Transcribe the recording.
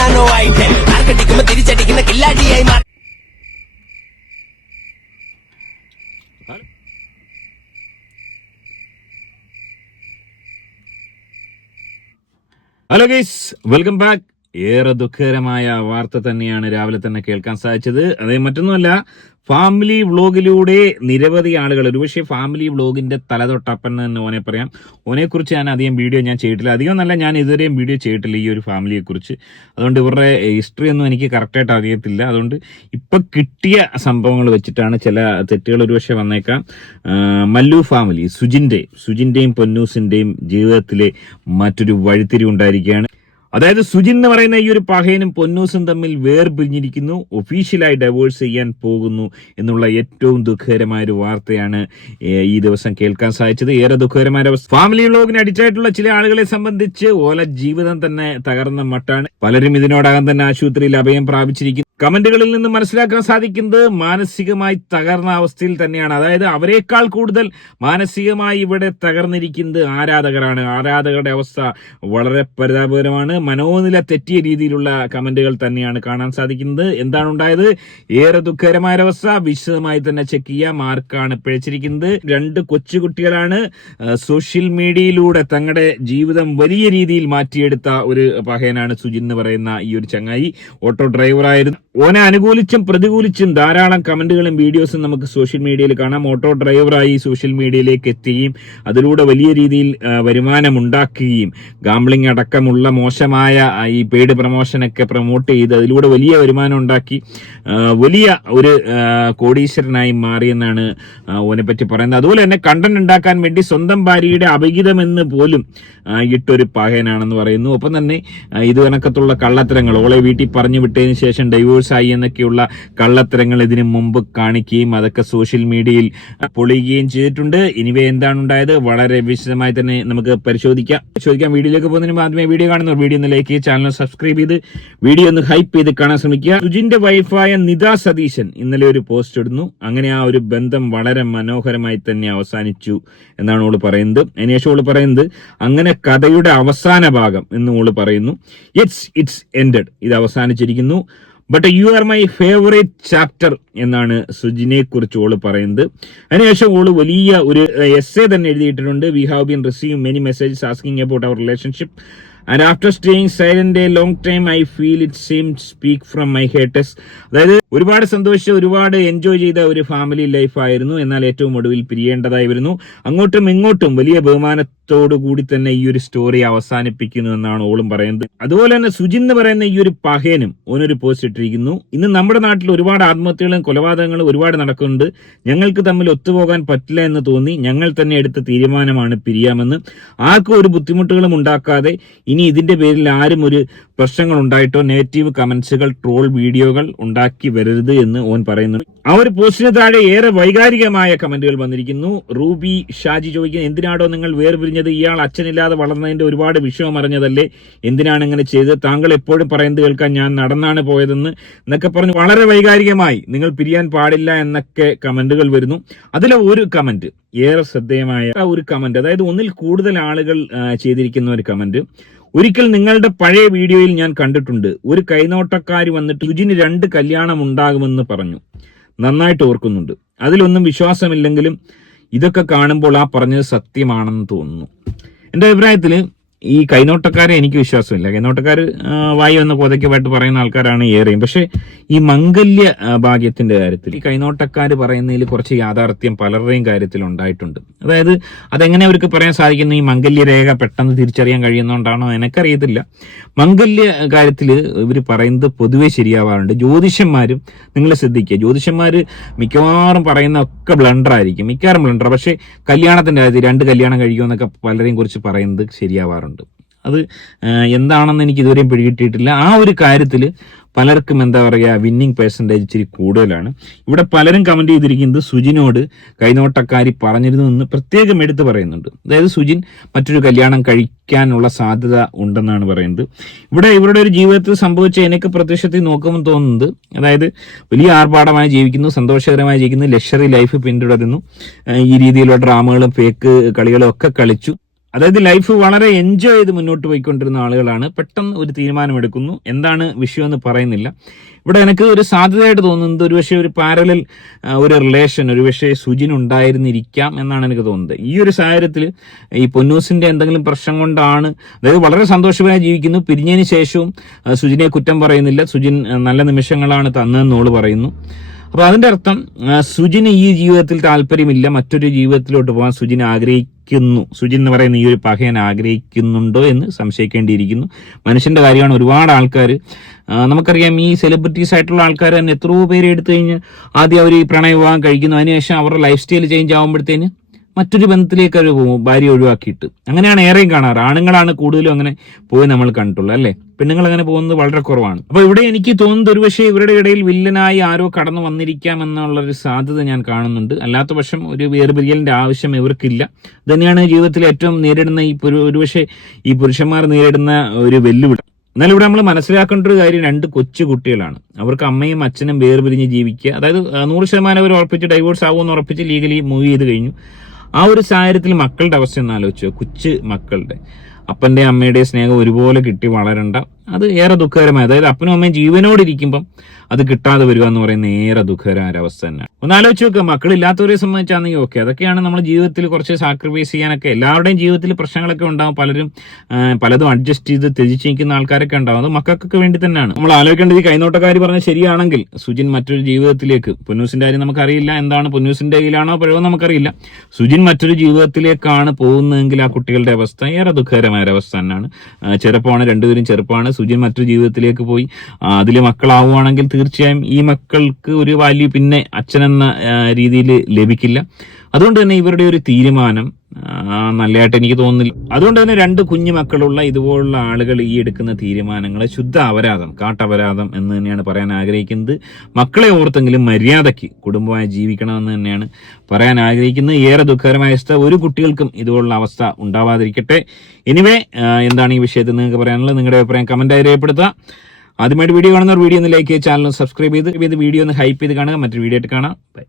Nano ആയിട്ട് ആർക്കടിക്കുമ്പോ തിരിച്ചടിക്കുന്ന കില്ലാടിയായി മാറി. Hello guys, welcome back. ഏറെ ദുഃഖകരമായ വാർത്ത തന്നെയാണ് രാവിലെ തന്നെ കേൾക്കാൻ സാധിച്ചത്. അതേ മറ്റൊന്നുമല്ല, ഫാമിലി വ്ളോഗിലൂടെ നിരവധി ആളുകൾ, ഒരുപക്ഷെ ഫാമിലി വ്ളോഗിന്റെ തലതൊട്ടപ്പൻ എന്ന് ഓനെ പറയാം. ഓനെക്കുറിച്ച് ഞാൻ അധികം വീഡിയോ ചെയ്തിട്ടില്ല. അധികം നല്ല, ഞാൻ ഇതുവരെയും വീഡിയോ ചെയ്തിട്ടില്ല ഈ ഒരു ഫാമിലിയെ കുറിച്ച്. അതുകൊണ്ട് ഇവരുടെ ഹിസ്റ്ററി ഒന്നും എനിക്ക് കറക്റ്റായിട്ട് അറിയത്തില്ല. അതുകൊണ്ട് ഇപ്പൊ കിട്ടിയ സംഭവങ്ങൾ വെച്ചിട്ടാണ് ചില തെറ്റുകൾ ഒരുപക്ഷെ വന്നേക്കാം. മല്ലു ഫാമിലി, സുജിന്റെയും പൊന്നൂസിന്റെയും ജീവിതത്തിലെ മറ്റൊരു വഴിത്തിരിവ് ഉണ്ടായിരിക്കുകയാണ്. അതായത് സുജിൻ എന്ന് പറയുന്ന ഈ ഒരു പഹയനും പൊന്നൂസും തമ്മിൽ വേർപിരിഞ്ഞിരിക്കുന്നു, ഒഫീഷ്യലായി ഡൈവേഴ്സ് ചെയ്യാൻ പോകുന്നു എന്നുള്ള ഏറ്റവും ദുഃഖകരമായ ഒരു വാർത്തയാണ് ഈ ദിവസം കേൾക്കാൻ സാധിച്ചത്. ഏറെ ദുഃഖകരമായ അവസ്ഥ. ഫാമിലി വ്ളോഗിന് അടിച്ചായിട്ടുള്ള ചില ആളുകളെ സംബന്ധിച്ച് ഓല ജീവിതം തന്നെ തകർന്ന മട്ടാണ്. പലരും ഇതിനോടകം തന്നെ ആശുപത്രിയിൽ അഭയം പ്രാപിച്ചിരിക്കുന്നു. കമന്റുകളിൽ നിന്ന് മനസ്സിലാക്കാൻ സാധിക്കുന്നത് മാനസികമായി തകർന്ന അവസ്ഥയിൽ തന്നെയാണ്. അതായത് അവരെക്കാൾ കൂടുതൽ മാനസികമായി ഇവിടെ തകർന്നിരിക്കുന്നത് ആരാധകരാണ്. ആരാധകരുടെ അവസ്ഥ വളരെ പരിതാപകരമാണ്. മനോനില തെറ്റിയ രീതിയിലുള്ള കമന്റുകൾ തന്നെയാണ് കാണാൻ സാധിക്കുന്നത്. എന്താണ് ഉണ്ടായത്? ഏറെ ദുഃഖകരമായ അവസ്ഥ. വിശദമായി തന്നെ ചെക്ക് ചെയ്യാം. ആർക്കാണ് പിഴച്ചിരിക്കുന്നത്? 2 കൊച്ചുകുട്ടികളാണ് സോഷ്യൽ മീഡിയയിലൂടെ തങ്ങളുടെ ജീവിതം വലിയ രീതിയിൽ മാറ്റിയെടുത്ത ഒരു പഹയനാണ് സുജിൻ എന്ന് പറയുന്ന ഈ ഒരു ചങ്ങായി. ഓട്ടോ ഡ്രൈവറായിരുന്നു. ഓനെ അനുകൂലിച്ചും പ്രതികൂലിച്ചും ധാരാളം കമന്റുകളും വീഡിയോസും നമുക്ക് സോഷ്യൽ മീഡിയയിൽ കാണാം. ഓട്ടോ ഡ്രൈവറായി സോഷ്യൽ മീഡിയയിലേക്ക് എത്തുകയും അതിലൂടെ വലിയ രീതിയിൽ വരുമാനം ഉണ്ടാക്കുകയും ഗാംബ്ലിംഗ് അടക്കമുള്ള മോശമായ ഈ പെയ്ഡ് പ്രൊമോഷനൊക്കെ പ്രൊമോട്ട് ചെയ്ത് അതിലൂടെ വലിയ വരുമാനം ഉണ്ടാക്കി വലിയ ഒരു കോടീശ്വരനായി മാറിയെന്നാണ് ഓനെ പറ്റി പറയുന്നത്. അതുപോലെ തന്നെ കണ്ടന്റ് ഉണ്ടാക്കാൻ വേണ്ടി സ്വന്തം ഭാര്യയുടെ അപഹിതമെന്ന് പോലും ഇട്ടൊരു പഹയനാണെന്ന് പറയുന്നു. ഒപ്പം തന്നെ ഇത് കണക്കത്തുള്ള കള്ളത്തരങ്ങൾ, ഓളെ വീട്ടിൽ പറഞ്ഞു വിട്ടതിന് ശേഷം ഡൈവോഴ്സ് ആയി എന്നൊക്കെയുള്ള കള്ളത്തരങ്ങൾ ഇതിനു മുമ്പ് കാണിക്കുകയും അതൊക്കെ സോഷ്യൽ മീഡിയയിൽ പൊളിയുകയും ചെയ്തിട്ടുണ്ട്. ഇനിവേ എന്താണ് ഉണ്ടായത് വളരെ വിശദമായി തന്നെ നമുക്ക് പരിശോധിക്കാം. വീഡിയോയിലേക്ക് പോകുന്നതിന് ആദ്യമേ വീഡിയോ കാണുന്നവർ വീഡിയോ ഒന്ന് ലൈക്ക് ചെയ്ത് ചാനൽ സബ്സ്ക്രൈബ് ചെയ്ത് വീഡിയോ ഒന്ന് ഹൈപ്പ് ചെയ്ത് കാണാൻ ശ്രമിക്കുക. സുജിന്റെ വൈഫായ നിത സതീശൻ ഇന്നലെ ഒരു പോസ്റ്റ് ഇടുന്നു. അങ്ങനെ ആ ഒരു ബന്ധം വളരെ മനോഹരമായി തന്നെ അവസാനിച്ചു എന്നാണ് ഓള് പറയുന്നത്. അതിനുശേഷം ഓള് പറയുന്നത് അങ്ങനെ കഥയുടെ അവസാന ഭാഗം എന്ന് ഓള് പറയുന്നു. ഇറ്റ്സ് എൻഡഡ്, ഇത് അവസാനിച്ചിരിക്കുന്നു. But you are my favourite chapter എന്നാണ് സുജിനെ കുറിച്ച് ഓള് പറയുന്നത്. അതിനുശേഷം ഓള് വലിയ ഒരു എസ്സേ തന്നെ എഴുതിയിട്ടുണ്ട്. We have been receive many messages asking about our relationship and after staying silent a long time I feel it seemed speak from my haters. അതായത് ഒരുപാട് സന്തോഷിച്ച് ഒരുപാട് എൻജോയ് ചെയ്ത ഒരു ഫാമിലി ലൈഫ് ആയിരുന്നു. എന്നാൽ ഏറ്റവും ഒടുവിൽ പിരിയേണ്ടതായി വരുന്നു. അങ്ങോട്ടും ഇങ്ങോട്ടും വലിയ ബഹുമാനത്തോടു കൂടി തന്നെ ഈ ഒരു സ്റ്റോറി അവസാനിപ്പിക്കുന്നു എന്നാണ് ഓളും പറയുന്നത്. അതുപോലെ തന്നെ സുജിൻ എന്ന് പറയുന്ന ഈ ഒരു പഹയനും ഓനൊരു പോസ്റ്റ് ഇട്ടിരിക്കുന്നു. ഇന്ന് നമ്മുടെ നാട്ടിൽ ഒരുപാട് ആത്മഹത്യകളും കൊലപാതകങ്ങളും ഒരുപാട് നടക്കുന്നുണ്ട്. ഞങ്ങൾക്ക് തമ്മിൽ ഒത്തുപോകാൻ പറ്റില്ല എന്ന് തോന്നി ഞങ്ങൾ തന്നെ എടുത്ത തീരുമാനമാണ് പിരിയാമെന്ന്. ആർക്കും ഒരു ബുദ്ധിമുട്ടുകളും ഉണ്ടാക്കാതെ ഇനി ഇതിന്റെ പേരിൽ ആരും ഒരു പ്രശ്നങ്ങൾ ഉണ്ടായിട്ടോ നെഗറ്റീവ് കമന്റ്സുകൾ, ട്രോൾ വീഡിയോകൾ ഉണ്ടാക്കി വരരുത് എന്ന് ഓൻ പറയുന്നു. ആ ഒരു പോസ്റ്റിന് താഴെ ഏറെ വൈകാരികമായ കമന്റുകൾ വന്നിരിക്കുന്നു. റൂബി ഷാജി ചോദിക്കുന്നത്, എന്തിനാണോ നിങ്ങൾ വേർപിരിഞ്ഞത്? ഇയാൾ അച്ഛനില്ലാതെ വളർന്നതിന്റെ ഒരുപാട് വിഷയം അറിഞ്ഞതല്ലേ? എന്തിനാണ് ഇങ്ങനെ ചെയ്തത്? താങ്കൾ എപ്പോഴും പറയുന്നത് കേൾക്കാൻ ഞാൻ നടന്നാണ് പോയതെന്ന് എന്നൊക്കെ പറഞ്ഞ് വളരെ വൈകാരികമായി നിങ്ങൾ പിരിയാൻ പാടില്ല എന്നൊക്കെ കമന്റുകൾ വരുന്നു. അതിലെ ഒരു കമന്റ് ഏറെ ശ്രദ്ധേയമായ ഒരു കമന്റ്, അതായത് ഒന്നിൽ കൂടുതൽ ആളുകൾ ചെയ്തിരിക്കുന്ന ഒരു കമന്റ്. ഒരിക്കൽ നിങ്ങളുടെ പഴയ വീഡിയോയിൽ ഞാൻ കണ്ടിട്ടുണ്ട്, ഒരു കൈനോട്ടക്കാരി വന്നിട്ട് സുജിന് 2 കല്യാണം ഉണ്ടാകുമെന്ന് പറഞ്ഞു. നന്നായിട്ട് ഓർക്കുന്നുണ്ട്. അതിലൊന്നും വിശ്വാസമില്ലെങ്കിലും ഇതൊക്കെ കാണുമ്പോൾ ആ പറഞ്ഞത് സത്യമാണെന്ന് തോന്നുന്നു. എന്റെ അഭിപ്രായത്തിൽ ഈ കൈനോട്ടക്കാരെ എനിക്ക് വിശ്വാസമില്ല. കൈനോട്ടക്കാർ വായി വന്ന കൊതയ്ക്കുമായിട്ട് പറയുന്ന ആൾക്കാരാണ് ഏറെയും. പക്ഷെ ഈ മംഗല്യ ഭാഗ്യത്തിന്റെ കാര്യത്തിൽ ഈ കൈനോട്ടക്കാർ പറയുന്നതിൽ കുറച്ച് യാഥാർത്ഥ്യം പലരുടെയും കാര്യത്തിൽ ഉണ്ടായിട്ടുണ്ട്. അതായത് അതെങ്ങനെ അവർക്ക് പറയാൻ സാധിക്കുന്നു? ഈ മംഗല്യ രേഖ പെട്ടെന്ന് തിരിച്ചറിയാൻ കഴിയുന്നതുകൊണ്ടാണോ എനിക്കറിയത്തില്ല. മംഗല്യ കാര്യത്തിൽ ഇവർ പറയുന്നത് പൊതുവെ ശരിയാവാറുണ്ട്. ജ്യോതിഷന്മാരും നിങ്ങൾ ശ്രദ്ധിക്കുക, ജ്യോതിഷന്മാർ മിക്കവാറും പറയുന്ന ഒക്കെ ബ്ലണ്ടർ ആയിരിക്കും, മിക്കവാറും ബ്ലണ്ടർ. പക്ഷെ കല്യാണത്തിന്റെ കാര്യത്തിൽ 2 കല്യാണം കഴിക്കുമെന്നൊക്കെ പലരെയും കുറിച്ച് പറയുന്നത് ശരിയാവാറുണ്ട്. അത് എന്താണെന്ന് എനിക്ക് ഇതുവരെയും പിടികിട്ടിയിട്ടില്ല. ആ ഒരു കാര്യത്തിൽ പലർക്കും എന്താ പറയുക, വിന്നിങ് പെർസെൻറ്റേജ് ഇച്ചിരി കൂടുതലാണ്. ഇവിടെ പലരും കമന്റ് ചെയ്തിരിക്കുന്നത് സുജിനോട് കൈനോട്ടക്കാരി പറഞ്ഞിരുന്നു എന്ന് പ്രത്യേകം എടുത്ത് പറയുന്നുണ്ട്. അതായത് സുജിൻ മറ്റൊരു കല്യാണം കഴിക്കാനുള്ള സാധ്യത ഉണ്ടെന്നാണ് പറയുന്നത്. ഇവിടെ ഇവരുടെ ഒരു ജീവിതത്തിൽ സംഭവിച്ച എനിക്ക് പ്രത്യക്ഷത്തിൽ നോക്കുമ്പോൾ തോന്നുന്നത്, അതായത് വലിയ ആർഭാടമായി ജീവിക്കുന്നു, സന്തോഷകരമായി ജീവിക്കുന്നു, ലക്ഷറി ലൈഫ് പിന്തുടരുന്നു, ഈ രീതിയിലുള്ള ഡ്രാമകളും ഫേക്ക് കളികളും ഒക്കെ കളിച്ചു. അതായത് ലൈഫ് വളരെ എൻജോയ് ചെയ്ത് മുന്നോട്ട് പോയിക്കൊണ്ടിരുന്ന ആളുകളാണ് പെട്ടെന്ന് ഒരു തീരുമാനമെടുക്കുന്നു. എന്താണ് വിഷയമെന്ന് പറയുന്നില്ല. ഇവിടെ എനിക്ക് ഒരു സാധ്യതയായിട്ട് തോന്നുന്നത് ഒരുപക്ഷെ ഒരു പാരലൽ ഒരു റിലേഷൻ ഒരുപക്ഷെ സുജിൻ ഉണ്ടായിരുന്നിരിക്കാം എന്നാണ് എനിക്ക് തോന്നുന്നത്. ഈ ഒരു സാഹചര്യത്തിൽ ഈ പൊന്നൂസിന്റെ എന്തെങ്കിലും പ്രശ്നം കൊണ്ടാണ്, അതായത് വളരെ സന്തോഷമായി ജീവിക്കുന്നു, പിരിഞ്ഞതിന് ശേഷവും സുജിനെ കുറ്റം പറയുന്നില്ല, സുജിൻ നല്ല നിമിഷങ്ങളാണ് തന്നതെന്ന് ഓള് പറയുന്നു. അപ്പൊ അതിന്റെ അർത്ഥം സുജിന് ഈ ജീവിതത്തിൽ താല്പര്യമില്ല, മറ്റൊരു ജീവിതത്തിലോട്ട് പോകാൻ സുജിൻ ആഗ്രഹിക്കുന്നു. സുജിൻ എന്ന് പറയുന്ന ഈ ഒരു പകയൻ ആഗ്രഹിക്കുന്നുണ്ടോ എന്ന് സംശയിക്കേണ്ടിയിരിക്കുന്നു. മനുഷ്യന്റെ കാര്യമാണ്. ഒരുപാട് ആൾക്കാർ നമുക്കറിയാം, ഈ സെലിബ്രിറ്റീസ് ആയിട്ടുള്ള ആൾക്കാർ തന്നെ എത്രയോ പേര് എടുത്തു കഴിഞ്ഞ് ആദ്യം അവർ ഈ പ്രണയ വിവാഹം കഴിക്കുന്നു, അതിനുശേഷം അവരുടെ ലൈഫ് സ്റ്റൈൽ ചേഞ്ച് ആകുമ്പോഴത്തേന് മറ്റൊരു ബന്ധത്തിലേക്ക് അവർ പോകും, ഭാര്യ ഒഴിവാക്കിയിട്ട്. അങ്ങനെയാണ് ഏറെയും കാണാറ്. ആണുങ്ങളാണ് കൂടുതലും അങ്ങനെ പോയി നമ്മൾ കണ്ടിട്ടുള്ളത്, അല്ലെ? പെണ്ണുങ്ങൾ അങ്ങനെ പോകുന്നത് വളരെ കുറവാണ്. അപ്പൊ ഇവിടെ എനിക്ക് തോന്നുന്നത് ഒരുപക്ഷെ ഇവരുടെ ഇടയിൽ വില്ലനായി ആരോ കടന്നു വന്നിരിക്കാം എന്നുള്ളൊരു സാധ്യത ഞാൻ കാണുന്നുണ്ട്. അല്ലാത്ത പക്ഷം ഒരു വേർപിരിയലിന്റെ ആവശ്യം ഇവർക്കില്ല. തന്നെയാണ് ജീവിതത്തിൽ ഏറ്റവും നേരിടുന്ന ഈ ഒരുപക്ഷെ ഈ പുരുഷന്മാർ നേരിടുന്ന ഒരു വെല്ലുവിളി. എന്നാൽ ഇവിടെ നമ്മൾ മനസ്സിലാക്കേണ്ട ഒരു കാര്യം, 2 കൊച്ചു കുട്ടികളാണ്. അവർക്ക് അമ്മയും അച്ഛനും വേർപിരിഞ്ഞ് ജീവിക്കുക, അതായത് 100% അവർ ഉറപ്പിച്ച് ഡൈവോഴ്സ് ആവുമെന്ന് ഉറപ്പിച്ച് ലീഗലി മൂവ് ചെയ്ത് കഴിഞ്ഞു. ആ ഒരു സാഹചര്യത്തിൽ മക്കളുടെ അവസ്ഥ ഒന്ന് ആലോചിച്ചോ. കൊച്ചു മക്കളുടെ അപ്പന്റെ അമ്മയുടെ സ്നേഹം ഒരുപോലെ കിട്ടി വളരണ്ട, അത് ഏറെ ദുഃഖകരമായ, അതായത് അപ്പനും അമ്മയും ജീവനോടിരിക്കുമ്പം അത് കിട്ടാതെ വരിക എന്ന് പറയുന്ന ഏറെ ദുഃഖകരമായ ഒരവസ്ഥ തന്നെയാണ്. ഒന്ന് ആലോചിച്ച് നോക്കുക. മക്കളില്ലാത്തവരെ സംബന്ധിച്ചാണെങ്കിൽ ഓക്കെ, അതൊക്കെയാണ് നമ്മുടെ ജീവിതത്തിൽ കുറച്ച് സാക്രിഫൈസ് ചെയ്യാനൊക്കെ. എല്ലാവരുടെയും ജീവിതത്തിൽ പ്രശ്നങ്ങളൊക്കെ ഉണ്ടാവും, പലതും അഡ്ജസ്റ്റ് ചെയ്ത് ത്യജിച്ച് നിൽക്കുന്ന ആൾക്കാരൊക്കെ ഉണ്ടാവും. അത് മക്കൾക്കൊക്കെ വേണ്ടി തന്നെയാണ്. നമ്മൾ ആലോചിക്കേണ്ടത്, ഈ കൈനോട്ടക്കാർ പറഞ്ഞ ശരിയാണെങ്കിൽ സുജിൻ മറ്റൊരു ജീവിതത്തിലേക്ക്, പൊന്നൂസിന്റെ കാര്യം നമുക്കറിയില്ല, എന്താണ് പൊന്നൂസിന്റെ കയ്യിലാണോ പഴവോ നമുക്കറിയില്ല, സുജിൻ മറ്റൊരു ജീവിതത്തിലേക്കാണ് പോകുന്നതെങ്കിൽ ആ കുട്ടികളുടെ അവസ്ഥ ഏറെ ദുഃഖകരമായ ഒരവസ്ഥ തന്നെയാണ്. ചെറുപ്പമാണ്, രണ്ടുപേരും ചെറുപ്പമാണ്. സുജിൻ മറ്റൊരു ജീവിതത്തിലേക്ക് പോയി അതിൽ മക്കളാവുകയാണെങ്കിൽ തീർച്ചയായും ഈ മക്കൾക്ക് ഒരു വാല്യൂ പിന്നെ അച്ഛനെന്ന രീതിയിൽ ലഭിക്കില്ല. അതുകൊണ്ട് തന്നെ ഇവരുടെ ഒരു തീരുമാനം നല്ലതായിട്ട് എനിക്ക് തോന്നുന്നില്ല. അതുകൊണ്ട് തന്നെ 2 കുഞ്ഞു മക്കളുള്ള ഇതുപോലുള്ള ആളുകൾ ഈ എടുക്കുന്ന തീരുമാനങ്ങൾ ശുദ്ധ അപരാധം, കാട്ടപരാധം എന്ന് തന്നെയാണ് പറയാൻ ആഗ്രഹിക്കുന്നത്. മക്കളെ ഓർത്തെങ്കിലും മര്യാദയ്ക്ക് കുടുംബമായി ജീവിക്കണമെന്ന് തന്നെയാണ് പറയാൻ ആഗ്രഹിക്കുന്നത്. ഏറെ ദുഃഖകരമായ അവസ്ഥ. ഒരു കുട്ടികൾക്കും ഇതുപോലുള്ള അവസ്ഥ ഉണ്ടാവാതിരിക്കട്ടെ. എനിവേ, എന്താണ് ഈ വിഷയത്തിൽ നിങ്ങൾക്ക് പറയാനുള്ളത്? നിങ്ങളുടെ അഭിപ്രായം കമന്റായി രേഖപ്പെടുത്തുക. ആദ്യമായിട്ട് വീഡിയോ കാണുന്നവർ വീഡിയോ ഒന്ന് ലൈക്ക് ചെയ്ത് ചാനൽ സബ്സ്ക്രൈബ് ചെയ്ത് വീഡിയോ ഒന്ന് ഹൈപ്പ് ചെയ്ത് കാണുക. മറ്റൊരു വീഡിയോ ആയിട്ട് കാണാം. ബൈ.